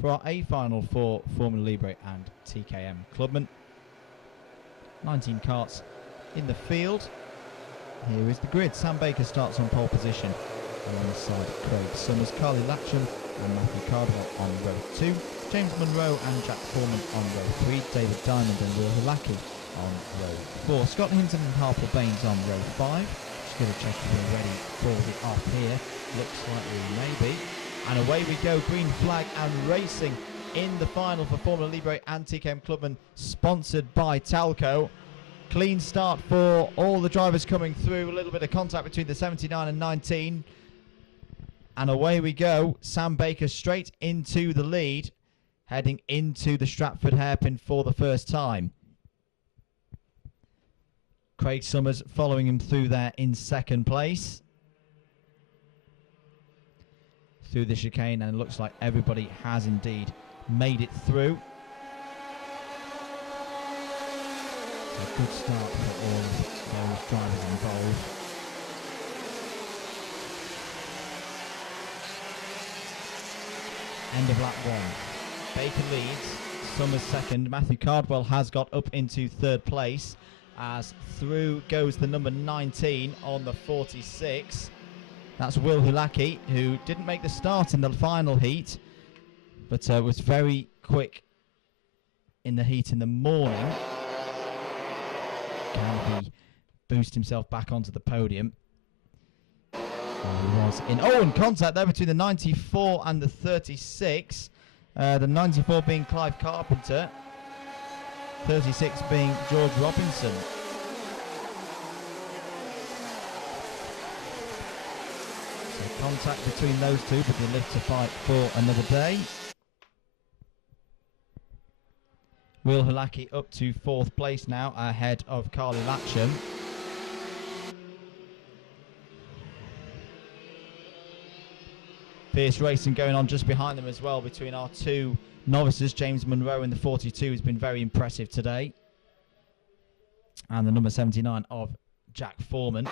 for our A final for Formula Libre and TKM Clubman. 19 karts in the field. Here is the grid. Sam Baker starts on pole position alongside Craig Summers, Carly Latcham and Matthew Cardwell on row 2. James Munro and Jack Foreman on row 3. David Diamond and Will Hulacki on row 4. Scott Hinton and Harper Baines on row 5. Just going to check if we're ready for the off here. Looks like we may be. And away we go, green flag and racing in the final for Formula Libre and TKM Clubman, sponsored by Talco. Clean start for all the drivers coming through. A little bit of contact between the 79 and 19. And away we go. Sam Baker straight into the lead, heading into the Stratford hairpin for the first time. Craig Summers following him through there in second place. Through the chicane, and it looks like everybody has indeed made it through. A good start for all of those drivers involved. End of lap 1. Baker leads, Summers second. Matthew Cardwell has got up into third place, as through goes the number 19 on the 46. That's Will Hulacki, who didn't make the start in the final heat, but was very quick in the heat in the morning. Can he boost himself back onto the podium? He was in contact there between the 94 and the 36. The 94 being Clive Carpenter, 36 being George Robinson. So contact between those two, but they live to fight for another day. Will Hulacki up to 4th place now, ahead of Carly Latcham. Fierce racing going on just behind them as well between our two novices. James Munro in the 42 has been very impressive today, and the number 79 of Jack Foreman.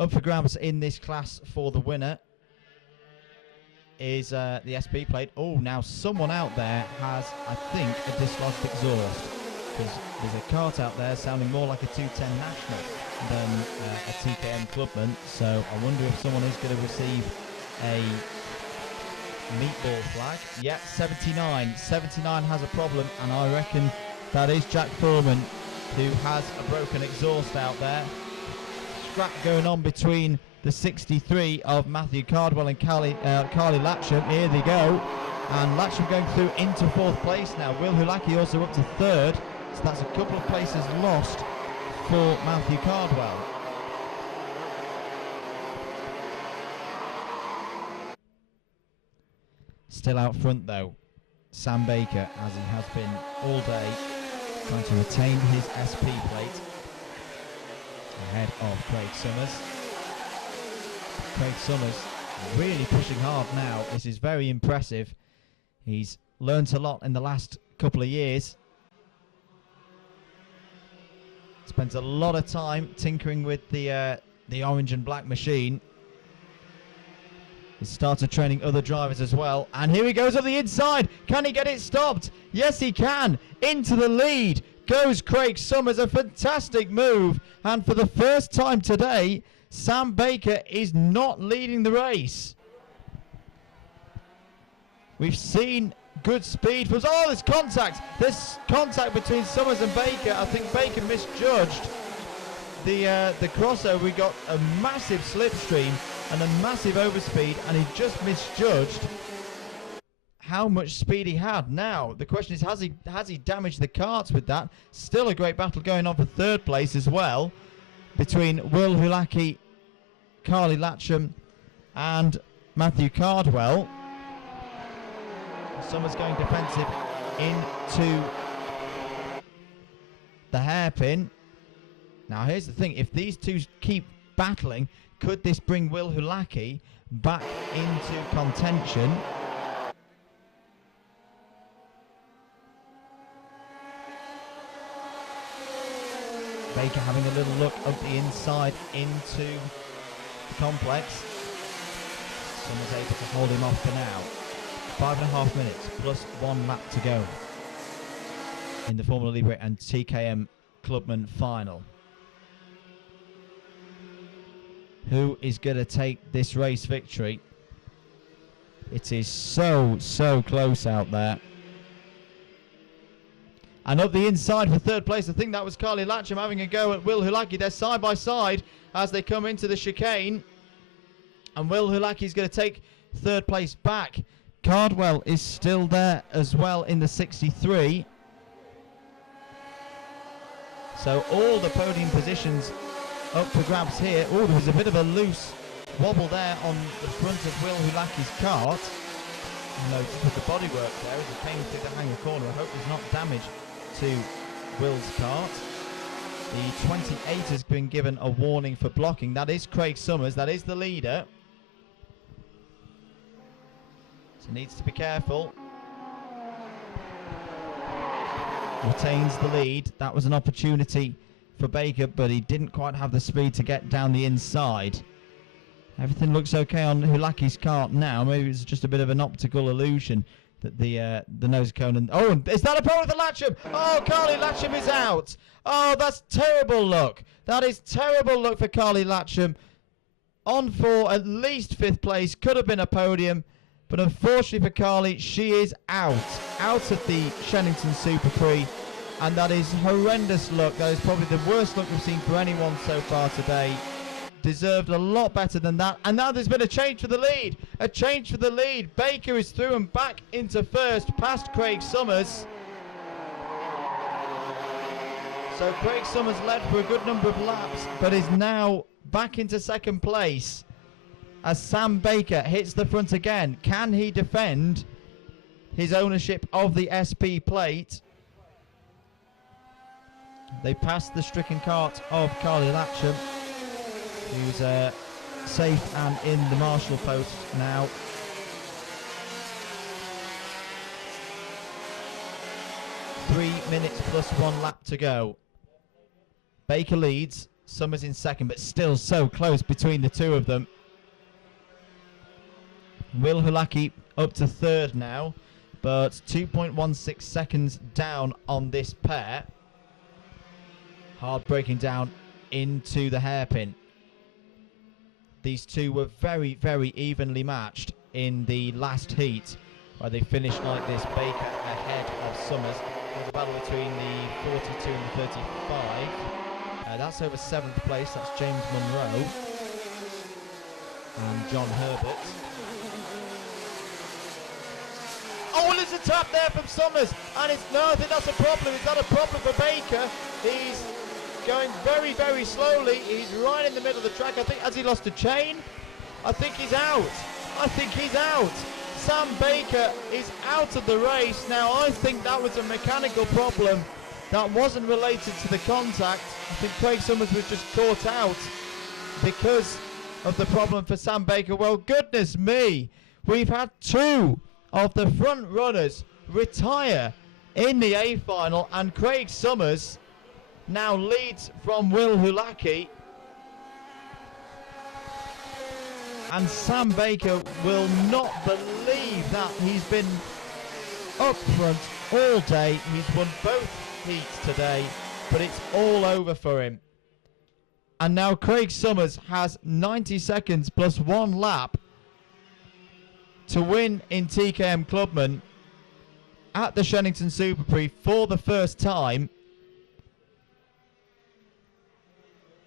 Up for grabs in this class for the winner is the SP plate. Oh, now someone out there has, I think, a dislodged exhaust, because there's a kart out there sounding more like a 210 National than a TKM Clubman. So I wonder if someone is going to receive a meatball flag. Yeah, 79 has a problem, and I reckon that is Jack Foreman, who has a broken exhaust out there. Scrap going on between the 63 of Matthew Cardwell and Carly Latcham. Here they go, and Latcham going through into 4th place now. Will Hulacki also up to 3rd, so that's a couple of places lost for Matthew Cardwell. Still out front though, Sam Baker, as he has been all day, trying to retain his SP plate ahead of Craig Summers. Craig Summers really pushing hard now. This is very impressive. He's learnt a lot in the last couple of years. Spent a lot of time tinkering with the orange and black machine. He started training other drivers as well. And here he goes up the inside. Can he get it stopped? Yes, he can. Into the lead goes Craig Summers. A fantastic move. And for the first time today, Sam Baker is not leading the race. We've seen good speed. There's contact. There's contact between Summers and Baker. I think Baker misjudged the crossover. We got a massive slipstream and a massive overspeed, and he just misjudged how much speed he had. Now the question is, has he damaged the karts with that? Still a great battle going on for 3rd place as well, between Will Hulacki, Carly Latcham and Matthew Cardwell. Summers going defensive into the hairpin. Now here's the thing, if these two keep battling, could this bring Will Hulacki back into contention? Baker having a little look up the inside into the complex. Summers able to hold him off for now. 5.5 minutes plus 1 lap to go in the Formula Libre and TKM Clubman final. Who is going to take this race victory? It is so close out there. And up the inside for third place, I think that was Carly Latcham having a go at Will Hulaki. They're side by side as they come into the chicane. And Will Hulaki is going to take third place back. Cardwell is still there as well in the 63. So all the podium positions up for grabs here. Oh, there was a bit of a loose wobble there on the front of Will Hulaki's kart. Notice with the bodywork there as he came through the hanger corner. I hope there's not damage to Will's kart. The 28 has been given a warning for blocking. That is Craig Summers. That is the leader. So needs to be careful. Retains the lead. That was an opportunity for Baker, but he didn't quite have the speed to get down the inside. Everything looks okay on Hulaki's kart now. Maybe it's just a bit of an optical illusion that the nose cone and... Oh, is that a problem with Latcham? Oh, Carly Latcham is out. Oh, that's terrible luck. That is terrible luck for Carly Latcham. On for at least 5th place. Could have been a podium. But unfortunately for Carly, she is out of the Shenington SuperPrix. And that is horrendous luck. That is probably the worst luck we've seen for anyone so far today. Deserved a lot better than that. And now there's been a change for the lead. A change for the lead. Baker is through and back into first, past Craig Summers. So Craig Summers led for a good number of laps, but is now back into second place as Sam Baker hits the front again. Can he defend his ownership of the SP plate? They passed the stricken kart of Carly Latcham, who's safe and in the marshal post now. Three minutes plus 1 lap to go. Baker leads, Summers in second, but still so close between the two of them. Will Hulaki up to third now, but 2.16 seconds down on this pair. Hard breaking down into the hairpin. These two were very evenly matched in the last heat, where they finished like this. Baker ahead of Summers. There's a battle between the 42 and the 35. That's over 7th place. That's James Munro and John Herbert. Oh, there's a tap there from Summers, and it's no, I think that's a problem. Is that a problem for Baker? He's going very slowly. He's right in the middle of the track. I think, has he lost a chain? I think he's out. I think he's out. Sam Baker is out of the race. Now, I think that was a mechanical problem that wasn't related to the contact. I think Craig Summers was just caught out because of the problem for Sam Baker. Well, goodness me. We've had two of the front runners retire in the A final, and Craig Summers now leads from Will Hulaki. And Sam Baker will not believe that he's been up front all day. He's won both heats today, but it's all over for him. And now Craig Summers has 90 seconds plus 1 lap to win in TKM Clubman at the Shenington SuperPrix for the first time.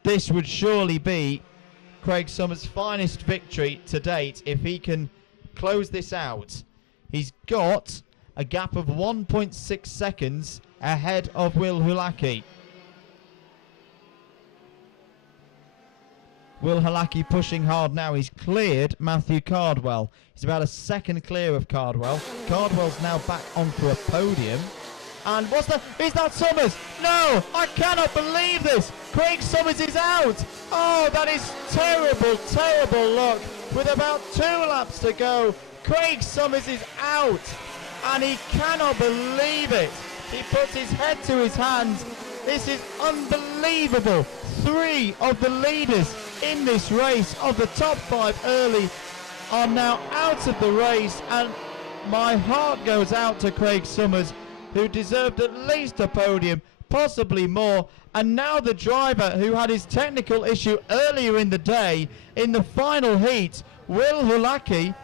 This would surely be Craig Summers' finest victory to date if he can close this out. He's got a gap of 1.6 seconds ahead of Will Hulaki. Will Hulaki pushing hard now. He's cleared Matthew Cardwell. He's about a second clear of Cardwell. Cardwell's now back onto a podium. And what's that? Is that Summers? No, I cannot believe this. Craig Summers is out. Oh, that is terrible luck. With about 2 laps to go, Craig Summers is out. And he cannot believe it. He puts his head to his hands. This is unbelievable. 3 of the leaders in this race of the top 5 early are now out of the race, and my heart goes out to Craig Summers, who deserved at least a podium, possibly more. And now the driver who had his technical issue earlier in the day, in the final heat, Will Hulaki,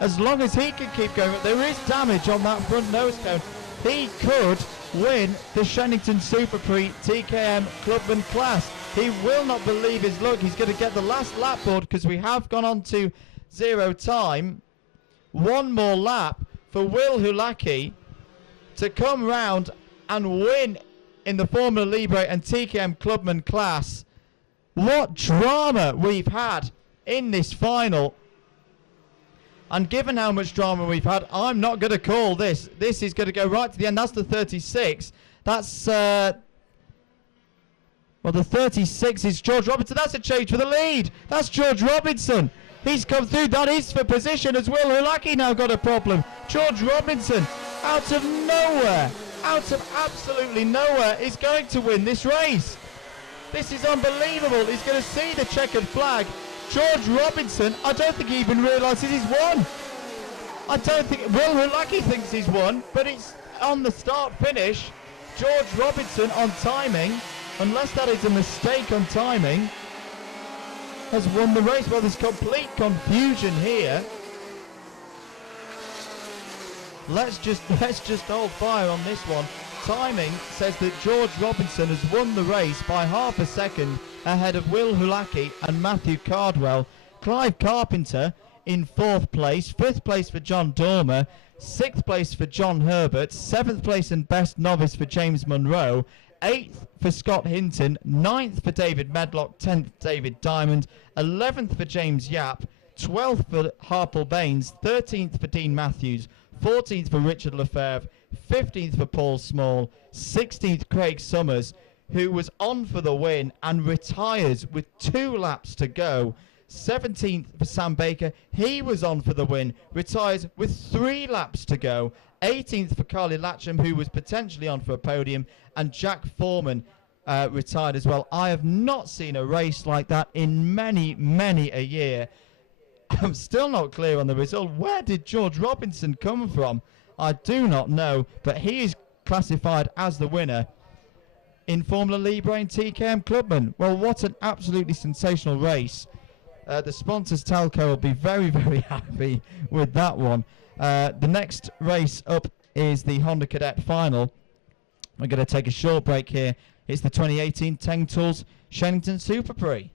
as long as he can keep going, there is damage on that front nose cone, he could win the Shenington SuperPrix TKM Clubman class. He will not believe his luck. He's going to get the last lap board because we have gone on to 0 time. One more lap for Will Hulaki to come round and win in the Formula Libre and TKM Clubman class. What drama we've had in this final. And given how much drama we've had, I'm not going to call this. This is going to go right to the end. That's the 36. That's, well, the 36 is George Robinson. That's a change for the lead. That's George Robinson. He's come through. That is for position as Will Hulaki now got a problem. George Robinson, out of nowhere, out of absolutely nowhere, is going to win this race. This is unbelievable. He's going to see the checkered flag. George Robinson, I don't think he even realises he's won. I don't think, Will Hulaki thinks he's won, but it's on the start-finish. George Robinson on timing, unless that is a mistake on timing, has won the race. Well, there's complete confusion here. Let's just hold fire on this one. Timing says that George Robinson has won the race by half a second ahead of Will Hulaki and Matthew Cardwell. Clive Carpenter in 4th place, 5th place for John Dormer, 6th place for John Herbert, 7th place and best novice for James Munro, 8th for Scott Hinton, 9th for David Medlock, 10th David Diamond, 11th for James Yap, 12th for Harple Baines, 13th for Dean Matthews, 14th for Richard Lefebvre, 15th for Paul Small, 16th Craig Summers, who was on for the win and retires with 2 laps to go. 17th for Sam Baker, he was on for the win, retires with 3 laps to go. 18th for Carly Latcham, who was potentially on for a podium, and Jack Foreman retired as well. I have not seen a race like that in many, many a year. I'm still not clear on the result. Where did George Robinson come from? I do not know, but he is classified as the winner in Formula Libre and TKM Clubman. Well, what an absolutely sensational race. The sponsors Talco will be very, very happy with that one. The next race up is the Honda Cadet Final. We're going to take a short break here. It's the 2018 Teng Tools Shenington SuperPrix.